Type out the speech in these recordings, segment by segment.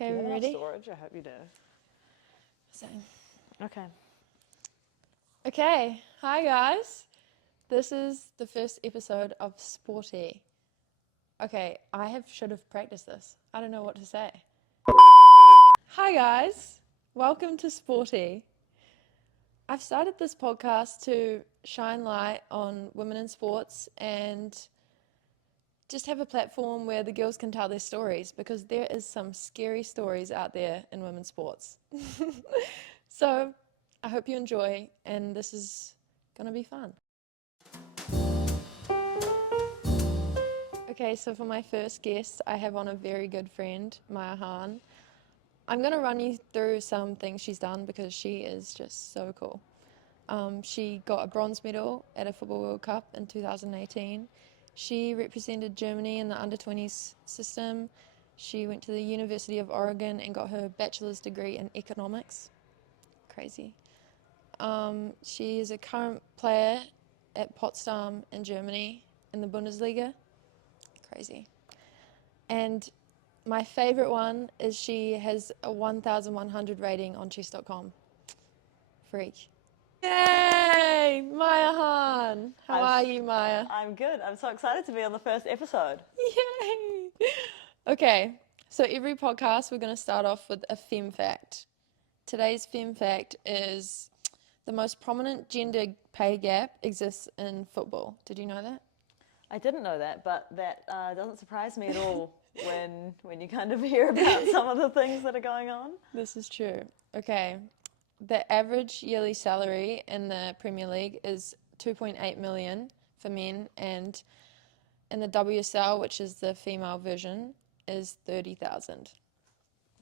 Okay, Do you we have enough ready? storage? I hope you do. Same. Okay. Okay, hi guys. This is the first episode of Sporty. Okay, should have practiced this. I don't know what to say. Hi guys, welcome to Sporty. I've started this podcast to shine light on women in sports and just have a platform where the girls can tell their stories because there is some scary stories out there in women's sports. So I hope you enjoy, and this is going to be fun. Okay, so for my first guest, I have on a very good friend, Hahn. I'm going to run you through some things she's done because she is just so cool. She got a bronze medal at a Football World Cup in 2018. She represented Germany in the under-20s system. She went to the University of Oregon and got her bachelor's degree in economics. Crazy. She is a current player at Potsdam in Germany in the Bundesliga. Crazy. And my favorite one is she has a 1,100 rating on chess.com. Freak. Yay! Maya Hahn. How are you, Maya? I'm good. I'm so excited to be on the first episode. Yay! Okay, so every podcast we're going to start off with a femme fact. Today's femme fact is the most prominent gender pay gap exists in football. Did you know that? I didn't know that, but that doesn't surprise me at all when you kind of hear about some of the things that are going on. This is true. Okay, the average yearly salary in the Premier League is 2.8 million for men, and in the WSL, which is the female version, is 30,000.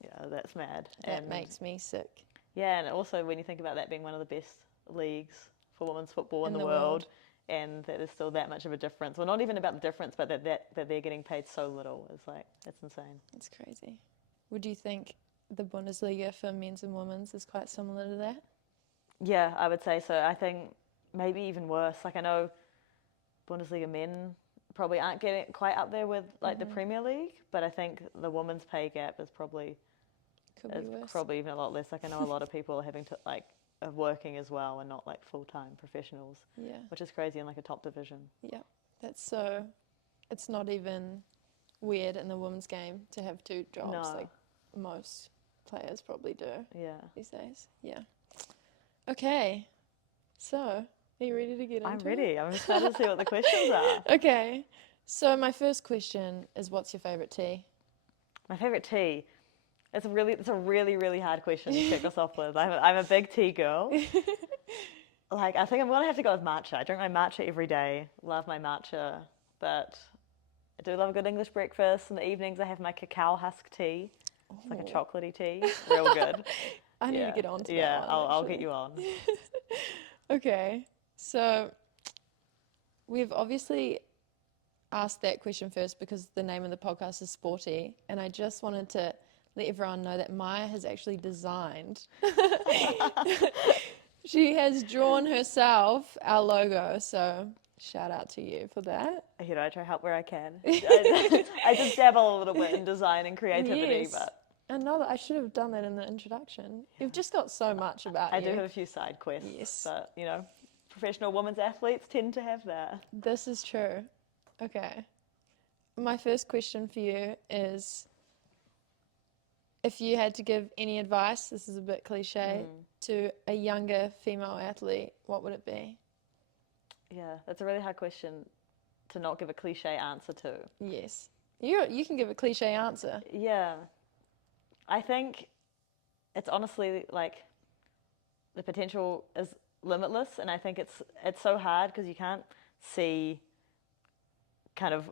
Yeah, that's mad. That makes me sick. Yeah, and also when you think about that being one of the best leagues for women's football in the world, and that there's still that much of a difference. Well, not even about the difference, but that they're getting paid so little is like, it's insane. It's crazy. Would you think the Bundesliga for men's and women's is quite similar to that? Yeah, I would say so. I think maybe even worse. Like I know Bundesliga men probably aren't getting quite up there with like the Premier League, but I think the women's pay gap is probably even a lot less. Like I know a lot of people are having to are working as well and not like full-time professionals. Yeah. Which is crazy in like a top division. Yeah. It's not even weird in the women's game to have two jobs like most players probably do these days. Yeah. Okay. So, are you ready to get into it? I'm ready. I'm excited to see what the questions are. Okay. So my first question is, what's your favourite tea? My favourite tea? It's a really hard question to kick us off with. I'm a big tea girl. Like, I think I'm going to have to go with matcha. I drink my matcha every day. Love my matcha. But I do love a good English breakfast. In the evenings, I have my cacao husk tea. It's like a chocolatey tea. Real good. I need to get on to that one. Yeah, I'll get you on. Okay. So we've obviously asked that question first because the name of the podcast is Sporty. And I just wanted to let everyone know that Maya has actually designed. She has drawn herself our logo, so shout out to you for that. You know, I try to help where I can. I just dabble a little bit in design and creativity, Yes. but... I should have done that in the introduction. You've just got so much about you. I do have a few side quests, yes. But, you know, professional women's athletes tend to have that. This is true. Okay. My first question for you is, if you had to give any advice, this is a bit cliche, to a younger female athlete, what would it be? Yeah, that's a really hard question to not give a cliche answer to. Yes. You can give a cliche answer. Yeah. I think it's honestly like the potential is limitless, and I think it's so hard because you can't see kind of,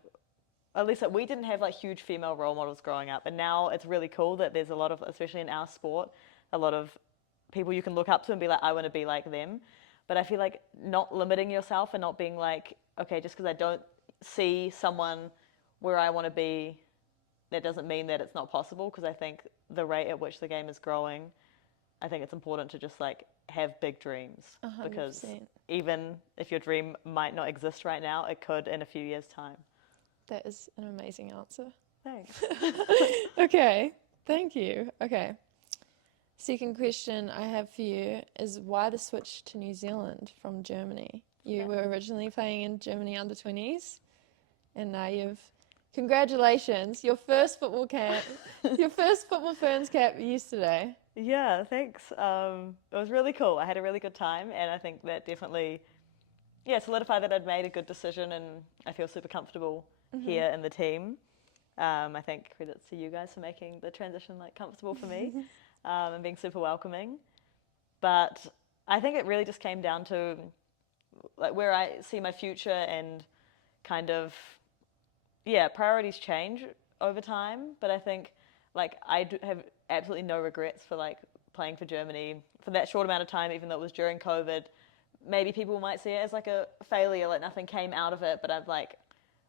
at least we didn't have like huge female role models growing up, and now it's really cool that there's a lot of, especially in our sport, a lot of people you can look up to and be like, I want to be like them. But I feel like not limiting yourself and not being like, okay, just because I don't see someone where I want to be, that doesn't mean that it's not possible, because I think the rate at which the game is growing, I think it's important to just like have big dreams. 100%. Because even if your dream might not exist right now, it could in a few years' time. That is an amazing answer. Thanks. Okay, Thank you. Okay. Second question I have for you is why the switch to New Zealand from Germany? You were originally playing in Germany under 20s, and now congratulations, your first football camp, your first Football Ferns camp yesterday. Yeah, thanks. It was really cool. I had a really good time, and I think that definitely, yeah, solidified that I'd made a good decision, and I feel super comfortable here in the team. I think credits to you guys for making the transition like comfortable for me, and being super welcoming. But I think it really just came down to like where I see my future and kind of, yeah, priorities change over time. But I think like have absolutely no regrets for like playing for Germany for that short amount of time, even though it was during COVID. Maybe people might see it as like a failure, like nothing came out of it. But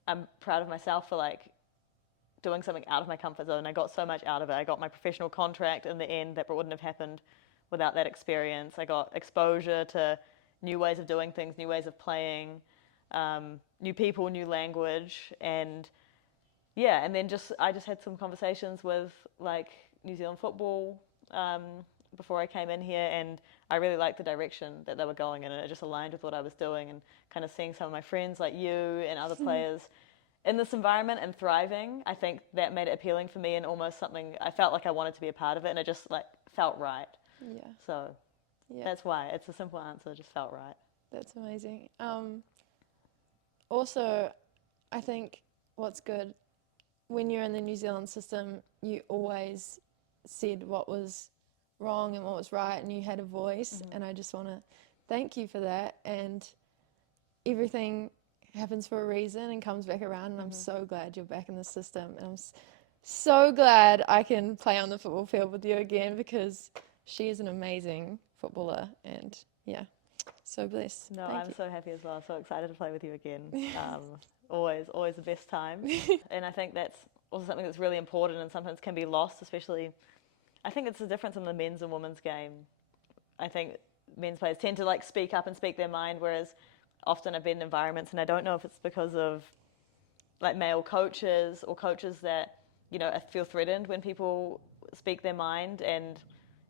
I'm proud of myself for like doing something out of my comfort zone. I got so much out of it. I got my professional contract in the end that wouldn't have happened without that experience. I got exposure to new ways of doing things, new ways of playing, new people, new language, and yeah. And then I just had some conversations with like New Zealand football before I came in here, and I really liked the direction that they were going in, and it just aligned with what I was doing, and kind of seeing some of my friends like you and other players in this environment and thriving. I think that made it appealing for me and almost something I felt like I wanted to be a part of it, and it just like felt right. Yeah. So Yeah. that's why it's a simple answer. It just felt right. That's amazing. Also, I think what's good when you're in the New Zealand system, you always said what was wrong and what was right, and you had a voice. And I just want to thank you for that. And everything happens for a reason and comes back around. And I'm so glad you're back in the system. And I'm so glad I can play on the football field with you again because she is an amazing footballer. And yeah, so blessed. No, Thank I'm you. so happy as well. So excited to play with you again. Always the best time. And I think that's also something that's really important and sometimes can be lost, especially. I think it's the difference in the men's and women's game. I think men's players tend to like speak up and speak their mind, whereas often I've been in environments, and I don't know if it's because of like male coaches or coaches that feel threatened when people speak their mind and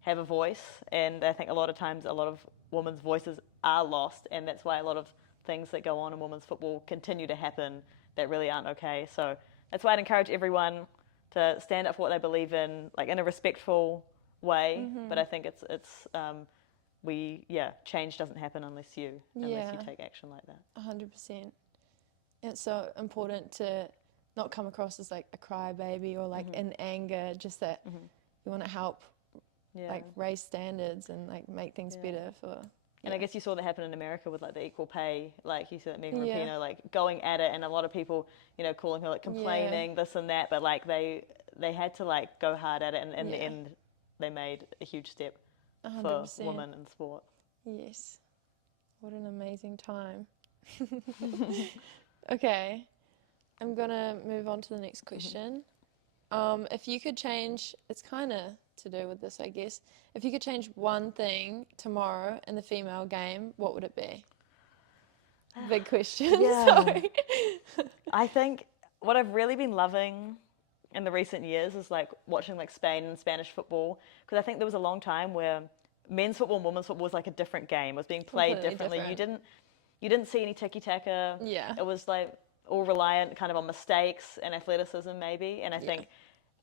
have a voice. And I think a lot of times a lot of women's voices are lost, and that's why a lot of things that go on in women's football continue to happen that really aren't okay. So that's why I'd encourage everyone to stand up for what they believe in, like in a respectful way. But I think change doesn't happen unless you take action like that. 100%. It's so important to not come across as like a crybaby or like in anger, just that you want to help like raise standards and like make things better for. And I guess you saw that happen in America with like the equal pay, like you said that Megan Rapinoe like going at it, and a lot of people, calling her like complaining this and that, but like they had to like go hard at it, and in the end they made a huge step 100%. For women in sport. Yes. What an amazing time. Okay. I'm going to move on to the next question. If you could change, it's kind of to do with this, I guess. If you could change one thing tomorrow in the female game, what would it be? Big question. Yeah. Sorry. I think what I've really been loving in the recent years is like watching like Spain and Spanish football, because I think there was a long time where men's football and women's football was like a different game. It was being played Completely differently. different. You didn't see any tiki-taka. Yeah. It was like all reliant kind of on mistakes and athleticism maybe. And I think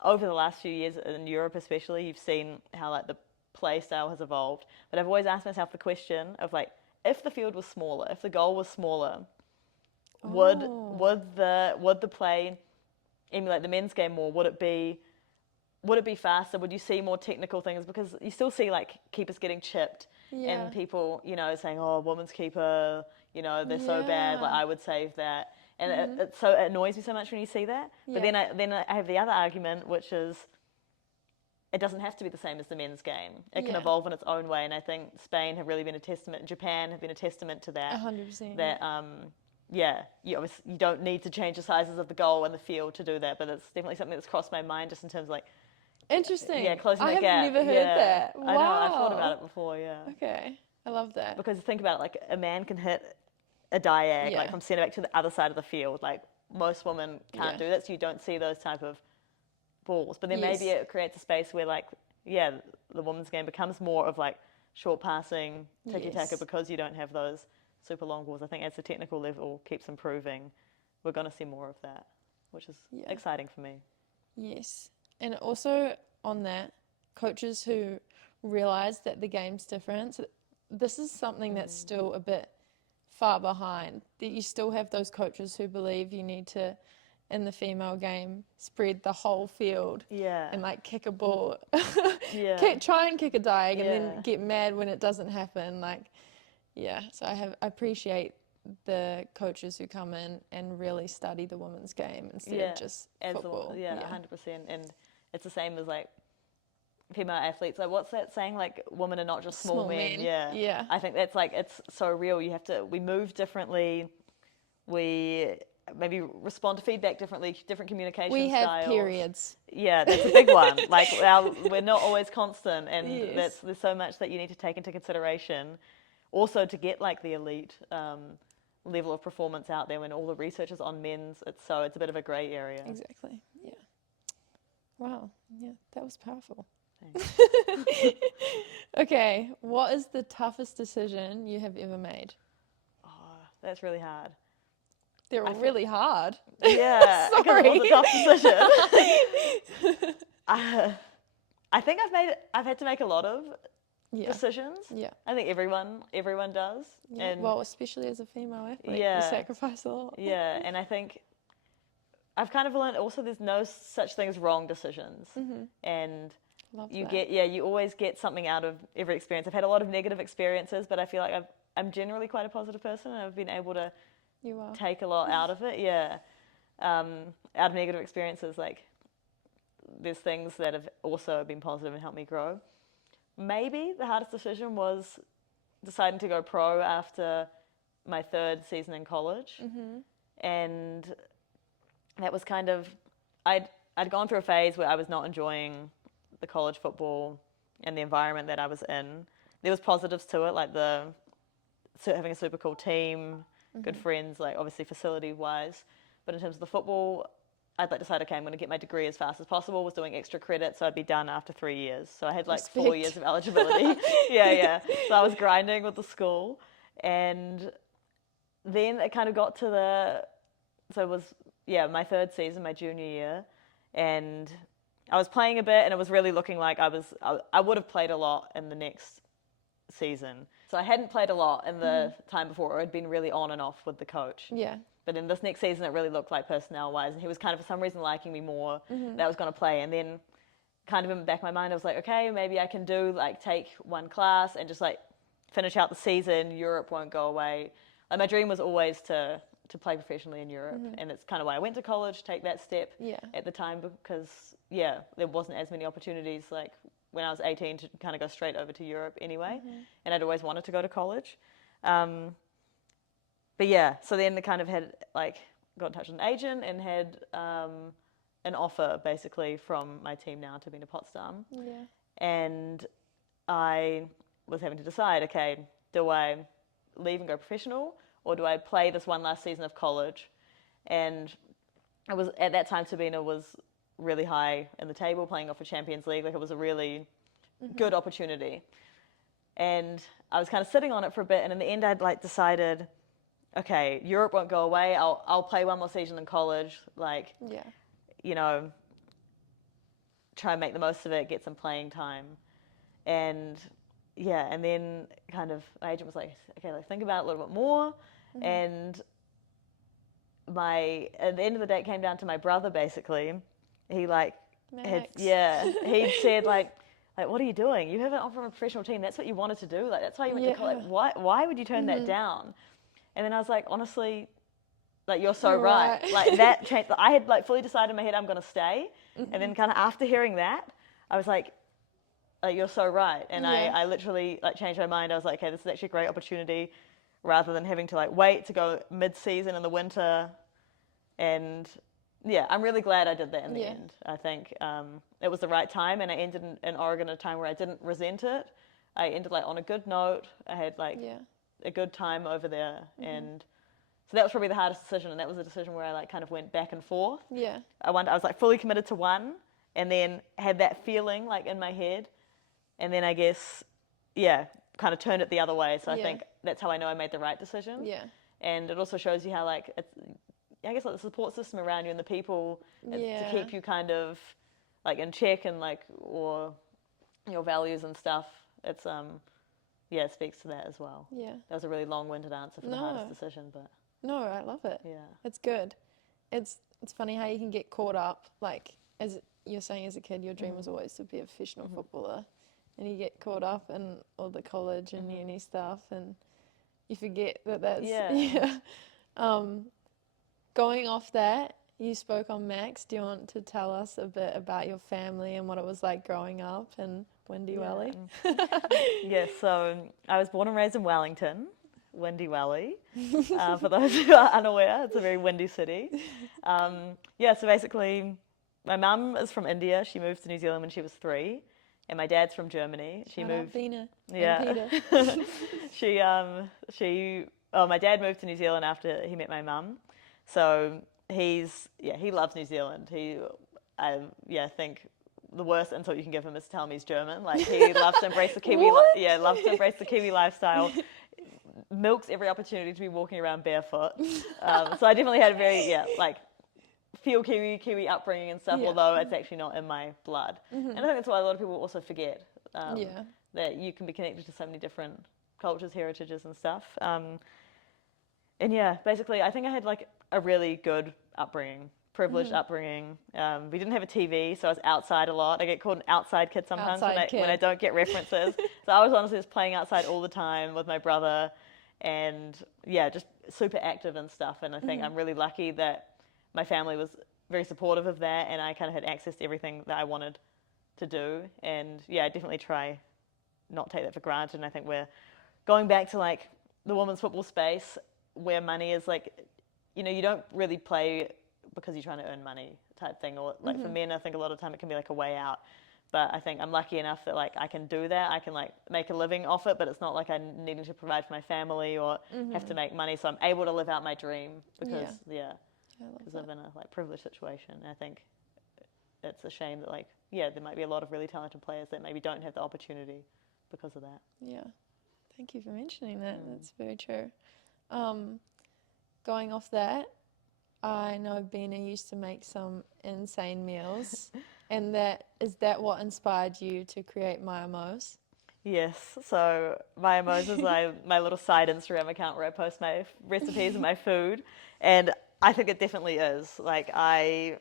over the last few years in Europe especially, you've seen how like the play style has evolved. But I've always asked myself the question of like, if the field was smaller, if the goal was smaller, would the play emulate the men's game more? Would it be faster? Would you see more technical things? Because you still see like keepers getting chipped and people, saying, "Oh, women's keeper, they're so bad. Like I would save that." And it annoys me so much when you see that. But then I have the other argument, which is it doesn't have to be the same as the men's game. It can evolve in its own way. And I think Spain have really been a testament. Japan have been a testament to that. 100%. That you don't need to change the sizes of the goal and the field to do that. But it's definitely something that's crossed my mind just in terms of like. Interesting. Yeah, closing that I gap. have never heard that. Wow. I know. I've thought about it before. Yeah. Okay. I love that. Because think about it, like a man can hit a diag like from centre back to the other side of the field. Like most women can't do that, so you don't see those type of balls. But then maybe Yes. it creates a space where like, yeah, the women's game becomes more of like short passing, tiki-taka, Yes. because you don't have those super long balls. I think as the technical level keeps improving, we're going to see more of that, which is Yeah. exciting for me. Yes. And also on that, coaches who realize that the game's different. So this is something that's still a bit far behind. That you still have those coaches who believe you need to, in the female game, spread the whole field Yeah. and like kick a ball, Yeah. try and kick a diag, and then Yeah. get mad when it doesn't happen. Like, yeah. So I appreciate the coaches who come in and really study the women's game instead of just football. Yeah, 100%. And it's the same as like female athletes. Like, what's that saying? Like, women are not just small men. Yeah. Yeah. I think that's like, it's so real. We move differently. We maybe respond to feedback differently, different communication We have styles. periods. Yeah, that's a big one. Like, we're not always constant, and Yes. there's so much that you need to take into consideration. Also, to get like the elite level of performance out there, when all the research is on men's, it's a bit of a grey area. Exactly. Yeah. Wow. Yeah, that was powerful. Thanks. Okay, what is the toughest decision you have ever made? Oh, that's really hard. They're all really hard. Yeah, because Sorry. it was a tough decision. I think I've had to make a lot of Yeah. decisions. Yeah. I think everyone does. Yeah. And Well, especially as a female athlete, Yeah. you sacrifice a lot. yeah, and I think I've kind of learned also there's no such thing as wrong decisions. And Love you that. you always get something out of every experience. I've had a lot of negative experiences, but I feel like I'm generally quite a positive person, and I've been able to You are. take a lot out of it. Yeah, out of negative experiences, like there's things that have also been positive and helped me grow. Maybe the hardest decision was deciding to go pro after my third season in college, and that was kind of I'd gone through a phase where I was not enjoying the college football and the environment that I was in. There was positives to it, like having a super cool team, good friends, like obviously facility wise. But in terms of the football, I'd like decided, okay, I'm going to get my degree as fast as possible. Was doing extra credit, so I'd be done after 3 years. So I had like 4 Respect. years of eligibility. yeah. So I was grinding with the school, and then it kind of got to so it was my third season, my junior year, and I was playing a bit, and it was really looking like I would have played a lot in the next season. So I hadn't played a lot in the time before. I'd been really on and off with the coach. Yeah. But in this next season, it really looked like personnel-wise, and he was kind of for some reason liking me more. That I was going to play, and then kind of in the back of my mind, I was like, okay, maybe I can take one class and just like finish out the season. Europe won't go away. Like, my dream was always to play professionally in Europe, and it's kind of why I went to college, take that step at the time, because there wasn't as many opportunities like when I was 18 to kind of go straight over to Europe anyway, and I'd always wanted to go to college. But yeah, so then I kind of had got in touch with an agent and had an offer basically from my team now to be in Potsdam, and I was having to decide, okay, do I leave and go professional, or do I play this one last season of college? And it was at that time Sabina was really high in the table, playing off a Champions League. Like, it was a really good opportunity, and I was kind of sitting on it for a bit. And in the end, I'd decided, okay, Europe won't go away. I'll play one more season in college. Try and make the most of it, get some playing time, and then kind of my agent was like, okay, think about it a little bit more. And at the end of the day, it came down to my brother. Basically, he he said what are you doing? You have an offer from a professional team. That's what you wanted to do. That's why you went to college. Why would you turn that down? And then I was like, honestly, you're so right. That changed. I had fully decided in my head I'm going to stay. And then kind of after hearing that, I was like, you're so right. And I literally changed my mind. I was like, okay, this is actually a great opportunity, rather than having to wait to go mid-season in the winter. And I'm really glad I did that in the end. I think it was the right time, and I ended in Oregon at a time where I didn't resent it. I ended on a good note. I had a good time over there, and so that was probably the hardest decision. And that was a decision where I kind of went back and forth. Yeah. I was fully committed to one, and then had that feeling like in my head, and then I guess, yeah, kind of turned it the other way. So I Yeah. think that's how I know I made the right decision. Yeah. And it also shows you how like it's, I guess like the support system around you and the people to Yeah. keep you kind of like in check and like or your values and stuff. It's yeah, it speaks to that as well. Yeah. That was a really long-winded answer for the hardest decision, but No, I love it. yeah. It's good. It's funny how you can get caught up, like as you're saying as a kid, your dream was always to be a professional footballer, and you get caught up in all the college and uni stuff, and you forget that that's Yeah. Going off that, you spoke on Max. Do you want to tell us a bit about your family and what it was like growing up in Windy Valley? Yeah, so I was born and raised in Wellington, Windy Valley. For those who are unaware, it's a very windy city. Yeah, so basically, my mum is from India. She moved to New Zealand when she was 3, and my dad's from Germany. She Shout out moved. Bina Yeah. and Peter. My dad moved to New Zealand after he met my mum. So he loves New Zealand. I think the worst insult you can give him is to tell him he's German. Like he loves to embrace the Kiwi, loves to embrace the Kiwi lifestyle. Milks every opportunity to be walking around barefoot. So I definitely had a very feel Kiwi upbringing and stuff. Yeah. Although it's actually not in my blood, and I think that's why a lot of people also forget that you can be connected to so many different cultures, heritages, and stuff. And yeah, basically, I think I had like a really good upbringing, privileged upbringing. We didn't have a TV, so I was outside a lot. I get called an outside kid sometimes when I don't get references. So I was honestly just playing outside all the time with my brother, and yeah, just super active and stuff. And I think I'm really lucky that my family was very supportive of that, and I kind of had access to everything that I wanted to do. And yeah, I definitely try not take that for granted. And I think we're going back to like the women's football space where money is like, you don't really play because you're trying to earn money type thing. Or like for men, I think a lot of time it can be like a way out. But I think I'm lucky enough that like I can do that. I can like make a living off it, but it's not like I'm needing to provide for my family or have to make money. So I'm able to live out my dream because because I'm in a like privileged situation. And I think it's a shame that like there might be a lot of really talented players that maybe don't have the opportunity because of that. Yeah, thank you for mentioning that. That's very true. Going off that, I know Bina used to make some insane meals, and is that what inspired you to create Maya Mo's? Yes, so Maya Mo's is my little side Instagram account where I post my recipes and my food, and I think it definitely is. Like I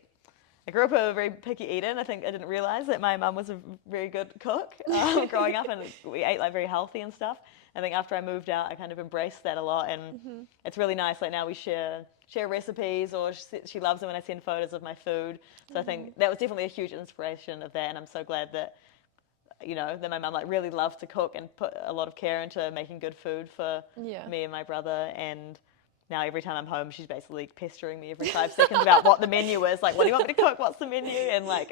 grew up a very picky eater, and I think I didn't realize that my mum was a very good cook growing up, and we ate like very healthy and stuff. I think after I moved out, I kind of embraced that a lot, and it's really nice. Like now we share recipes, or she loves it when I send photos of my food. So I think that was definitely a huge inspiration of that, and I'm so glad that that my mum like really loved to cook and put a lot of care into making good food for me and my brother. And now every time I'm home, she's basically pestering me every 5 seconds about what the menu is. Like, what do you want me to cook? What's the menu? And like,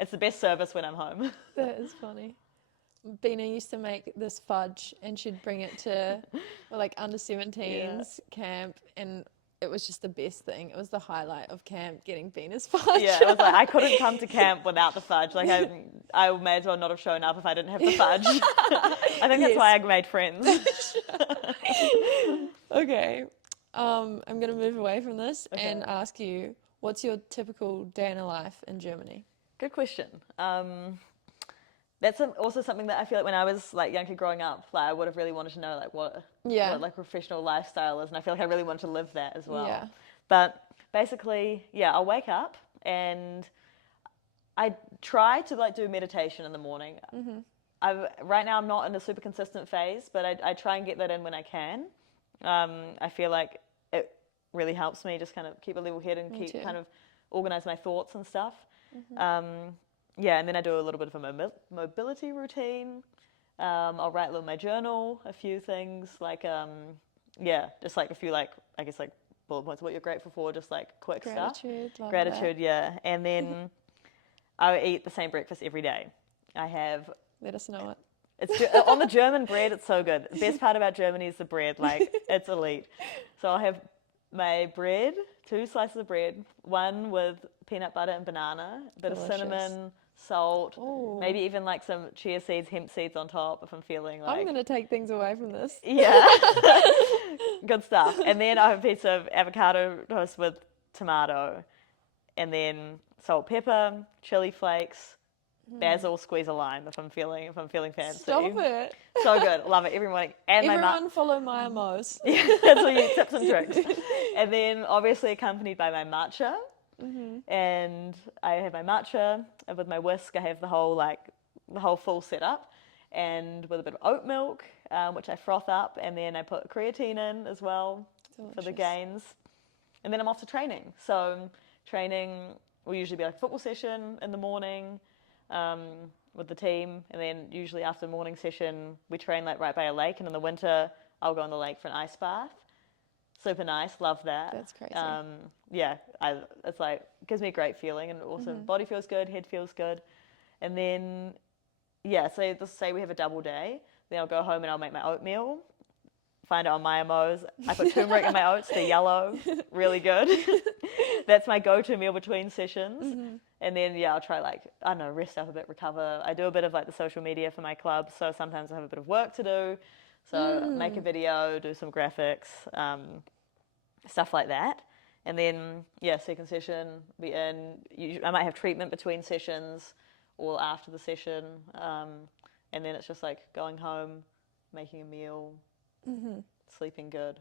it's the best service when I'm home. That is funny. Bina used to make this fudge, and she'd bring it to like under 17s camp, and it was just the best thing. It was the highlight of camp, getting Bina's fudge. Yeah, it was like I couldn't come to camp without the fudge. Like I may as well not have shown up if I didn't have the fudge. I think that's why I made friends. Okay. I'm going to move away from this and ask you, what's your typical day in a life in Germany? Good question. That's also something that I feel like when I was like young kid growing up, like I would have really wanted to know like what like professional lifestyle is, and I feel like I really wanted to live that as well. Yeah. But basically, I'll wake up and I try to like do meditation in the morning. Right now I'm not in a super consistent phase, but I try and get that in when I can. I feel like it really helps me just kind of keep a level head and kind of organize my thoughts and stuff. And then I do a little bit of a mobility routine. I'll write in my journal a few things like just like a few like I guess like bullet points, what you're grateful for, just like quick stuff. Gratitude, yeah. And then I eat the same breakfast every day. I have. Let us know it. It's on the German bread. It's so good. The best part about Germany is the bread. Like it's elite. So I'll have my bread, 2 slices of bread, one with peanut butter and banana, a bit of Delicious. cinnamon, salt, Ooh. maybe even like some chia seeds, hemp seeds on top if I'm feeling like... I'm going to take things away from this. Yeah. Good stuff. And then I have a piece of avocado toast with tomato, and then salt, pepper, chili flakes, basil, squeeze a lime if I'm feeling fancy. Stop it. So good. Love it every morning. And Everyone follow my Mos. yeah, that's what you tips and tricks. And then obviously accompanied by my matcha. And I have my matcha with my whisk. I have the whole full setup, and with a bit of oat milk, which I froth up, and then I put creatine in as well for the gains. And then I'm off to training. So training will usually be like a football session in the morning with the team, and then usually after the morning session we train like right by a lake, and in the winter I'll go on the lake for an ice bath. Super nice, love that. That's crazy. Yeah, it's like, gives me a great feeling, and also body feels good, head feels good. And then, yeah, so let's say we have a double day, then I'll go home and I'll make my oatmeal, find it on my Mos. I put turmeric in my oats, they're yellow, really good. That's my go-to meal between sessions. And then, yeah, I'll try rest up a bit, recover. I do a bit of like the social media for my club, so sometimes I have a bit of work to do. So make a video, do some graphics, stuff like that. And then, yeah, second session, be in. I might have treatment between sessions or after the session. And then it's just like going home, making a meal, sleeping good.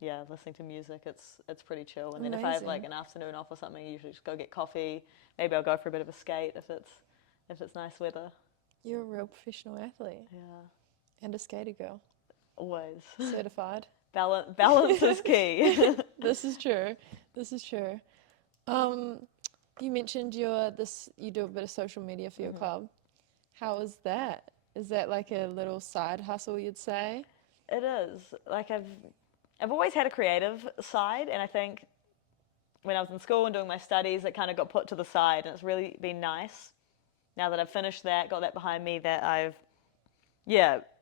Yeah, listening to music, it's pretty chill. And then if I have like an afternoon off or something, I usually just go get coffee. Maybe I'll go for a bit of a skate if it's nice weather. You're a real professional athlete. Yeah. And a skater girl. Always. Certified. Balance is key. This is true. You mentioned you do a bit of social media for your club. How is that? Is that like a little side hustle, you'd say? It is. Like I've always had a creative side, and I think when I was in school and doing my studies, it kind of got put to the side, and it's really been nice now that I've finished that, got that behind me, that I've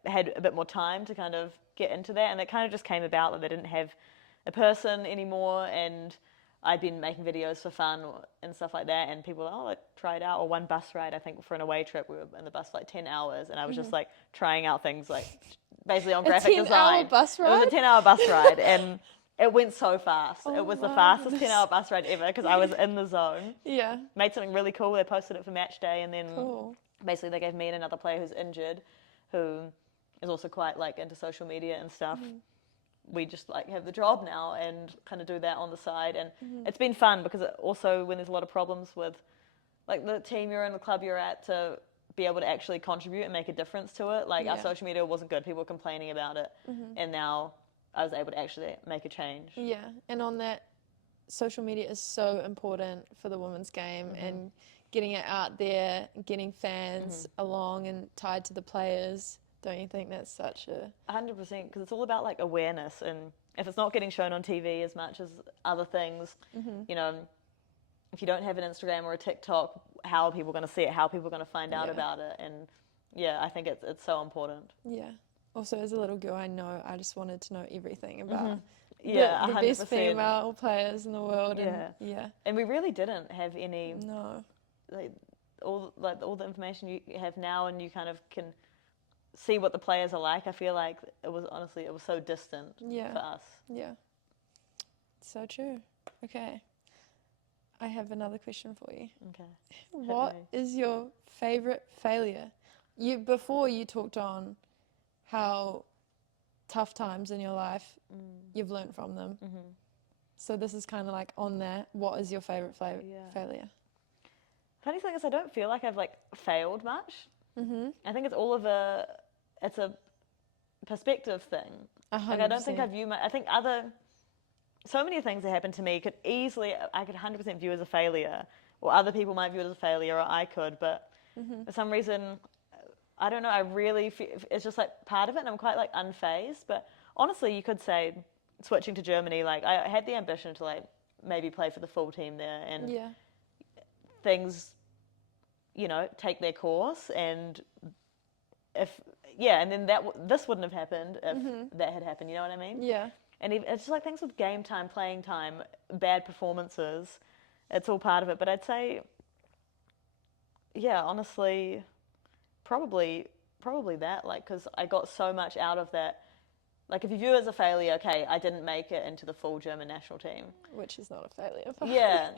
had a bit more time to kind of get into that. And it kind of just came about that they didn't have a person anymore, and I'd been making videos for fun and stuff like that, and people were like, try it out. Or one bus ride, I think for an away trip, we were in the bus for like 10 hours, and I was just like trying out things like basically on graphic design. 10-hour bus ride? It was a 10-hour bus ride, and it went so fast. Oh it was the my fastest goodness. 10-hour bus ride ever, because I was in the zone. Yeah. Made something really cool. They posted it for match day, and then Cool. basically they gave me and another player who's injured, who is also quite like into social media and stuff. We just like have the job now and kind of do that on the side, and it's been fun because also when there's a lot of problems with like the team you're in, the club you're at, to be able to actually contribute and make a difference to it. Like our social media wasn't good, people were complaining about it, and now I was able to actually make a change. Yeah, and on that, social media is so important for the women's game, and getting it out there, getting fans along and tied to the players. Don't you think that's such a... 100%, because it's all about like awareness, and if it's not getting shown on TV as much as other things, you know, if you don't have an Instagram or a TikTok, how are people going to see it? How are people going to find out about it? And yeah, I think it's so important. Yeah. Also, as a little girl, I just wanted to know everything about the 100%. best female players in the world. And we really didn't have any... No. All the information you have now, and you kind of can see what the players are like. I feel like it was so distant for us. Yeah. So true. Okay. I have another question for you. Okay. What is your favorite failure? Before you talked on how tough times in your life, you've learned from them. So this is kind of like on that. What is your favorite failure? Funny thing is, I don't feel like I've like failed much. I think it's a perspective thing. 100%. Like I don't think I view I think so many things that happen to me I could 100% view as a failure, or other people might view it as a failure, or I could, but for some reason, I don't know, I really feel it's just like part of it, and I'm quite like unfazed. But honestly, you could say switching to Germany, like I had the ambition to like maybe play for the full team there, and things, you know, take their course, and and then this wouldn't have happened if that had happened, you know what I mean? Yeah. And it's just like things with game time, playing time, bad performances. It's all part of it. But I'd say, yeah, honestly, probably that. Like, because I got so much out of that. Like, if you view it as a failure, okay, I didn't make it into the full German national team. Which is not a failure. Yeah,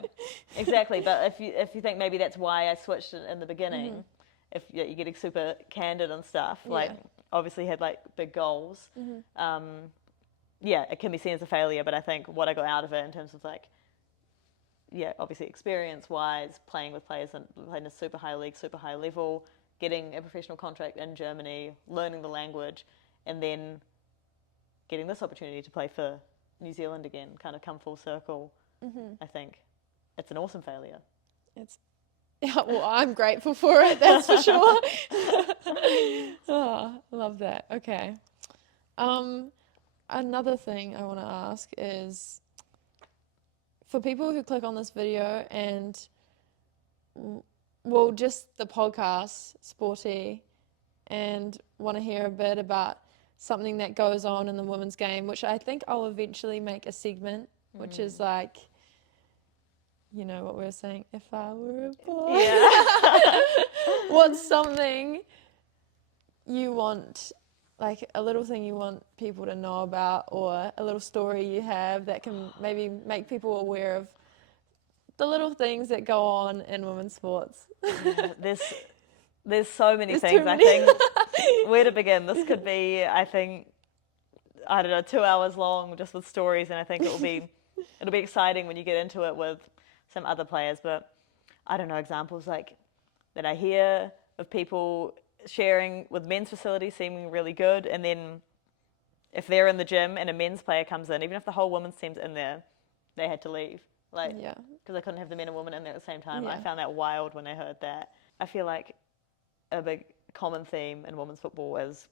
exactly. But if you think maybe that's why I switched it in the beginning, if you're getting super candid and stuff, like obviously had like big goals, yeah, it can be seen as a failure. But I think what I got out of it in terms of like, yeah, obviously experience-wise, playing with players and playing a super high league, super high level, getting a professional contract in Germany, learning the language, and then getting this opportunity to play for New Zealand again, kind of come full circle. I think it's an awesome failure. It's well, I'm grateful for it, that's for sure. Oh, love that. Okay. Another thing I want to ask is for people who click on this video and, well, just the podcast, Sporty, and want to hear a bit about something that goes on in the women's game, which I think I'll eventually make a segment, which is like, you know what we were saying, if I were a boy. Yeah. What's something you want, like a little thing you want people to know about, or a little story you have that can maybe make people aware of the little things that go on in women's sports? Yeah, there's so many There's things. too I many. think where to begin. This could be, I think, I don't know, 2 hours long just with stories, and I think it'll be exciting when you get into it with some other players. But I don't know, examples like that I hear of people sharing with men's facilities seeming really good, and then if they're in the gym and a men's player comes in, even if the whole women's team's in there, they had to leave. Like, Yeah. because I couldn't have the men and women in there at the same time. Yeah. I found that wild when I heard that. I feel like a big common theme in women's football is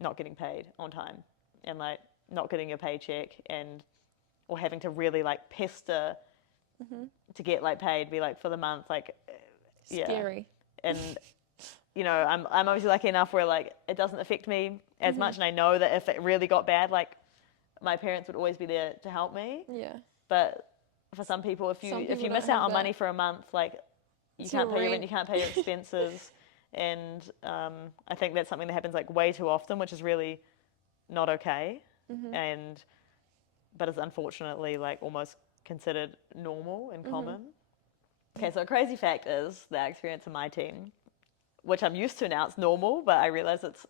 not getting paid on time and like not getting your paycheck or having to really like pester to get like paid, be like for the month, like Scary. yeah. And you know, I'm obviously lucky enough where like it doesn't affect me as much, and I know that if it really got bad, like my parents would always be there to help me. Yeah. But for some people, if you miss out on money for a month, like you can't pay your rent, you can't pay your expenses, and I think that's something that happens like way too often, which is really not okay, but is unfortunately like almost considered normal and common. Okay, so a crazy fact is that experience in my team, which I'm used to now, it's normal, but I realize it's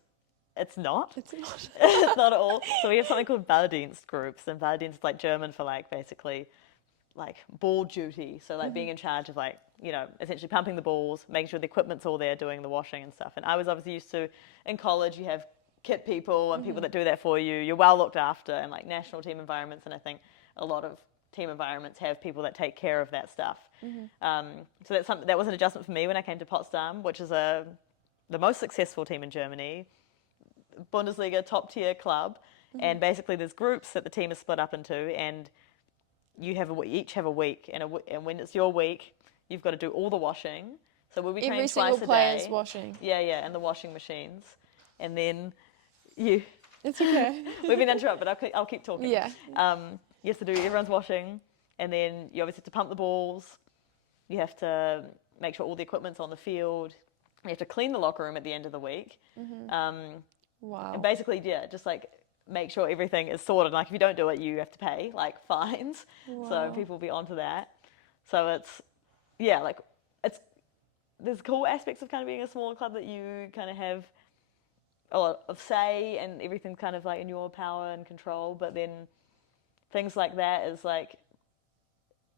not. It's not. It's not at all. So we have something called Wehrdienst groups, and Wehrdienst is like German for like basically like ball duty. So like being in charge of like, you know, essentially pumping the balls, making sure the equipment's all there, doing the washing and stuff. And I was obviously used to, in college, you have kit people and people that do that for you. You're well looked after in like national team environments, and I think a lot of team environments have people that take care of that stuff. So that's something that was an adjustment for me when I came to Potsdam, which is the most successful team in Germany, Bundesliga top tier club, and basically there's groups that the team is split up into, and you each have a week, and when it's your week, you've got to do all the washing. So we'll be trained Every twice single a day. player's washing. Yeah, and the washing machines, and then you. It's okay. We've been interrupted. I'll keep talking. Yeah. You have to do everyone's washing, and then you obviously have to pump the balls. You have to make sure all the equipment's on the field. You have to clean the locker room at the end of the week. Wow. And basically, yeah, just like make sure everything is sorted. Like if you don't do it, you have to pay like fines. Wow. So people will be onto that. So it's, yeah, like there's cool aspects of kind of being a smaller club that you kind of have a lot of say and everything's kind of like in your power and control. But then things like that is like,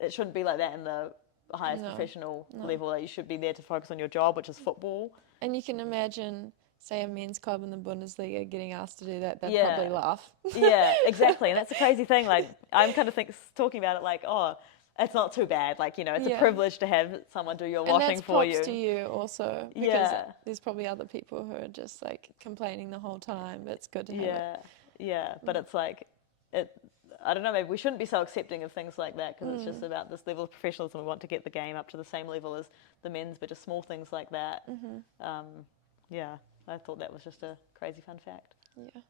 it shouldn't be like that in the highest professional level. That you should be there to focus on your job, which is football. And you can imagine, say, a men's club in the Bundesliga getting asked to do that, they'd probably laugh. Yeah, exactly. And that's a crazy thing. Like, I'm kind of talking about it like, oh, it's not too bad. Like, you know, it's a privilege to have someone do your washing for you. And that's props to you also. Because there's probably other people who are just, like, complaining the whole time. But it's good to have it. Yeah. But it's like, I don't know, maybe we shouldn't be so accepting of things like that because it's just about this level of professionalism. We want to get the game up to the same level as the men's, but just small things like that. Yeah, I thought that was just a crazy fun fact. Yeah.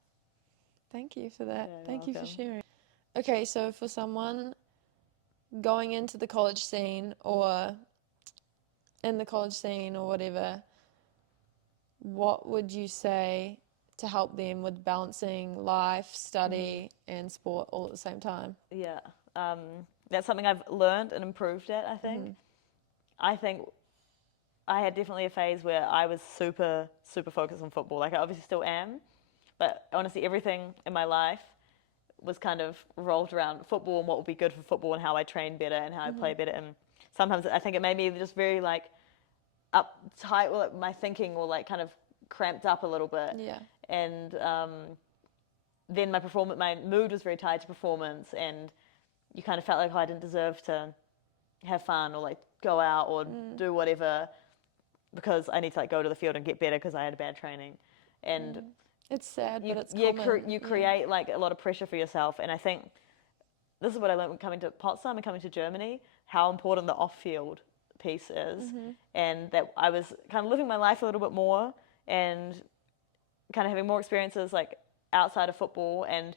Thank you for that. Yeah, Thank you for sharing. Okay, so for someone going into the college scene or in the college scene or whatever, what would you say to help them with balancing life, study, and sport all at the same time? Yeah, that's something I've learned and improved at, I think. I think I had definitely a phase where I was super, super focused on football. Like I obviously still am, but honestly, everything in my life was kind of revolved around football and what would be good for football and how I train better and how I play better. And sometimes I think it made me just very like uptight, or like my thinking, or like kind of cramped up a little bit. Yeah. And then my mood was very tied to performance, and you kind of felt like, oh, I didn't deserve to have fun or like go out or do whatever because I need to like go to the field and get better because I had a bad training. And It's sad, you but it's common. you create like a lot of pressure for yourself. And I think this is what I learned when coming to Potsdam and coming to Germany, how important the off-field piece is, and that I was kind of living my life a little bit more and kind of having more experiences like outside of football and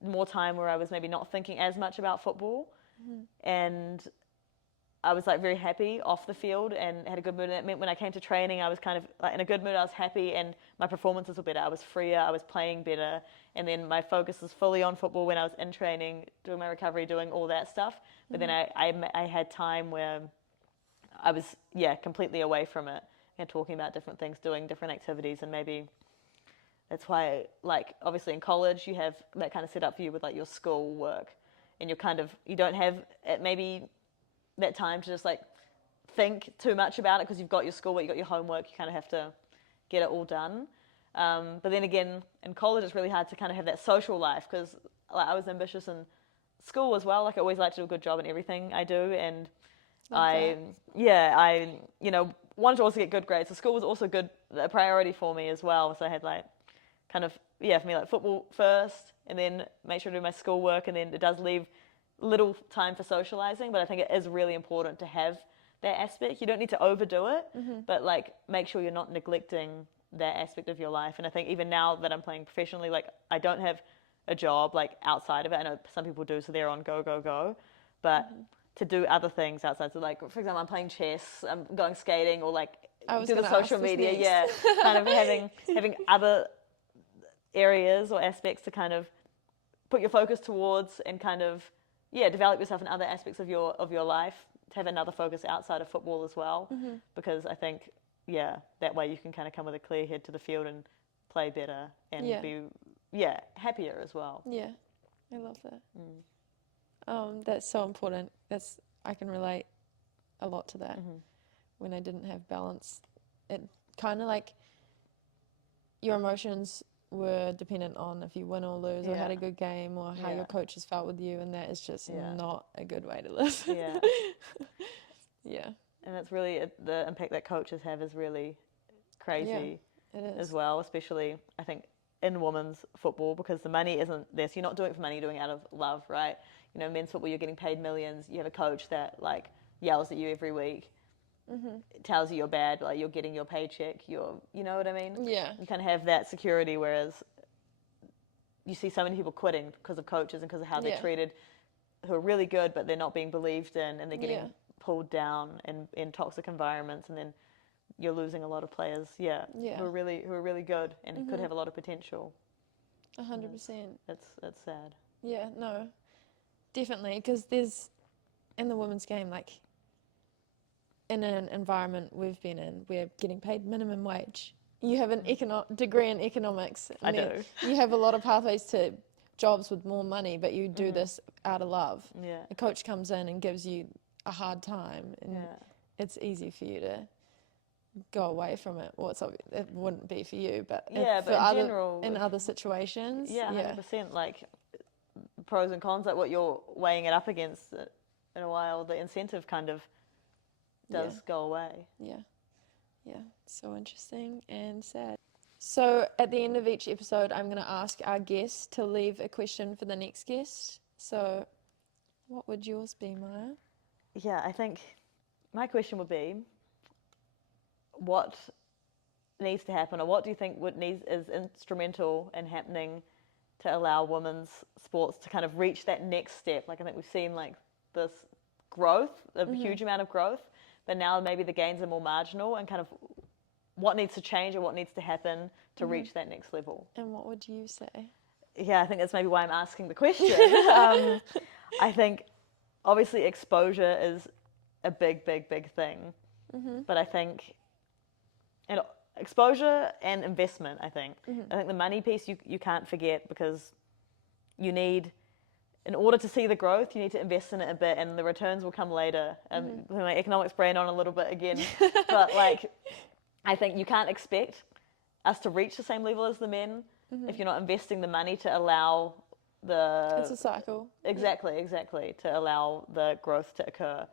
more time where I was maybe not thinking as much about football. And I was like very happy off the field and had a good mood. And it meant when I came to training, I was kind of like in a good mood. I was happy and my performances were better. I was freer. I was playing better. And then my focus was fully on football when I was in training, doing my recovery, doing all that stuff. But then I had time where I was, completely away from it and talking about different things, doing different activities. And maybe that's why, like, obviously in college, you have that kind of set up for you with like your school work. And you don't have maybe that time to just like think too much about it because you've got your schoolwork, you've got your homework, you kind of have to get it all done. But then again, in college, it's really hard to kind of have that social life because like, I was ambitious in school as well. Like I always like to do a good job in everything I do, and I wanted to also get good grades. So school was also a priority for me as well. So I had like kind of for me like football first, and then make sure to do my schoolwork, and then it does leave little time for socializing, but I think it is really important to have that aspect. You don't need to overdo it, but like make sure you're not neglecting that aspect of your life. And I think even now that I'm playing professionally, like I don't have a job like outside of it. I know some people do, so they're on go, go, go. But to do other things outside, so like for example, I'm playing chess, I'm going skating, or like do the social media, kind of having other areas or aspects to kind of put your focus towards and kind of develop yourself in other aspects of your life, to have another focus outside of football as well, because I think that way you can kind of come with a clear head to the field and play better and be happier as well. Yeah, I love that. That's so important. I can relate a lot to that. When I didn't have balance, it kind of like your emotions were dependent on if you win or lose or had a good game or how your coaches felt with you, and that is just not a good way to live. And it's really the impact that coaches have is really crazy it is. as well, especially I think in women's football, because the money isn't there. So you're not doing it for money, you're doing it out of love, right? You know, men's football, you're getting paid millions. You have a coach that like yells at you every week, tells you you're bad, but like you're getting your paycheck. You know what I mean? Yeah. You kind of have that security, whereas you see so many people quitting because of coaches and because of how they're treated, who are really good, but they're not being believed in, and they're getting pulled down in toxic environments, and then you're losing a lot of players, who are really good and could have a lot of potential. 100%. It's sad. Yeah, no, definitely, because there's in the women's game, like in an environment we've been in, we're getting paid minimum wage. You have an degree in economics. I do. You have a lot of pathways to jobs with more money, but you do this out of love. Yeah. A coach comes in and gives you a hard time, and it's easy for you to go away from it. Well, it wouldn't be for you, but but in other situations, 100%. Like pros and cons, like what you're weighing it up against. In a while, the incentive kind of does go away. Yeah, so interesting and sad. So at the end of each episode, I'm going to ask our guests to leave a question for the next guest. So what would yours be, Maya? Yeah, I think my question would be, what needs to happen, or what do you think is instrumental in happening to allow women's sports to kind of reach that next step. Like I think we've seen like this growth, a huge amount of growth, but now maybe the gains are more marginal and kind of what needs to change or what needs to happen to reach that next level. And what would you say? Yeah, I think that's maybe why I'm asking the question. I think obviously exposure is a big thing, but I think and exposure and investment. I think the money piece you can't forget because you need. In order to see the growth, you need to invest in it a bit, and the returns will come later. My economics brain on a little bit again, but like, I think you can't expect us to reach the same level as the men if you're not investing the money to allow the. It's a cycle. Exactly, to allow the growth to occur,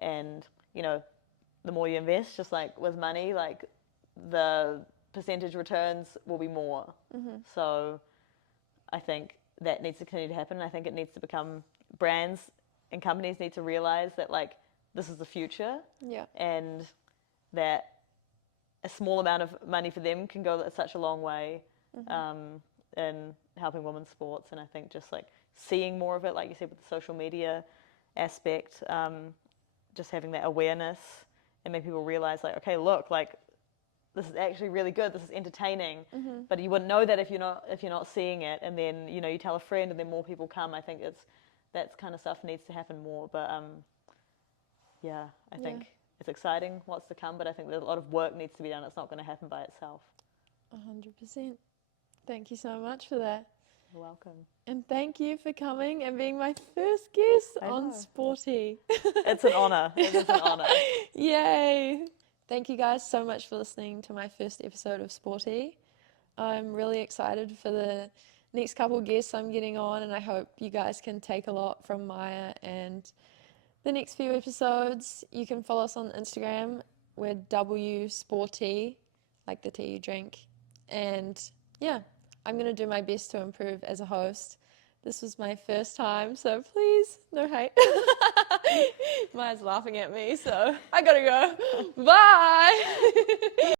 and the more you invest, just like with money, like the percentage returns will be more. So, I think that needs to continue to happen. I think it needs to become brands and companies need to realize that like this is the future, and that a small amount of money for them can go such a long way in helping women's sports. And I think just like seeing more of it, like you said, with the social media aspect, just having that awareness and make people realize like, okay, look, like this is actually really good. This is entertaining, but you wouldn't know that if you're not seeing it. And then you tell a friend, and then more people come. I think that kind of stuff needs to happen more. But I think it's exciting what's to come. But I think there's a lot of work needs to be done. It's not going to happen by itself. 100%. Thank you so much for that. You're welcome. And thank you for coming and being my first guest on Sporty. It's an honor. It is an honor. Yay. Thank you guys so much for listening to my first episode of Sporty. I'm really excited for the next couple of guests I'm getting on, and I hope you guys can take a lot from Maya and the next few episodes. You can follow us on Instagram. We're WSporty, like the tea you drink. And yeah, I'm going to do my best to improve as a host. This was my first time, so please, no hate. Maya's laughing at me, so I gotta go. Bye!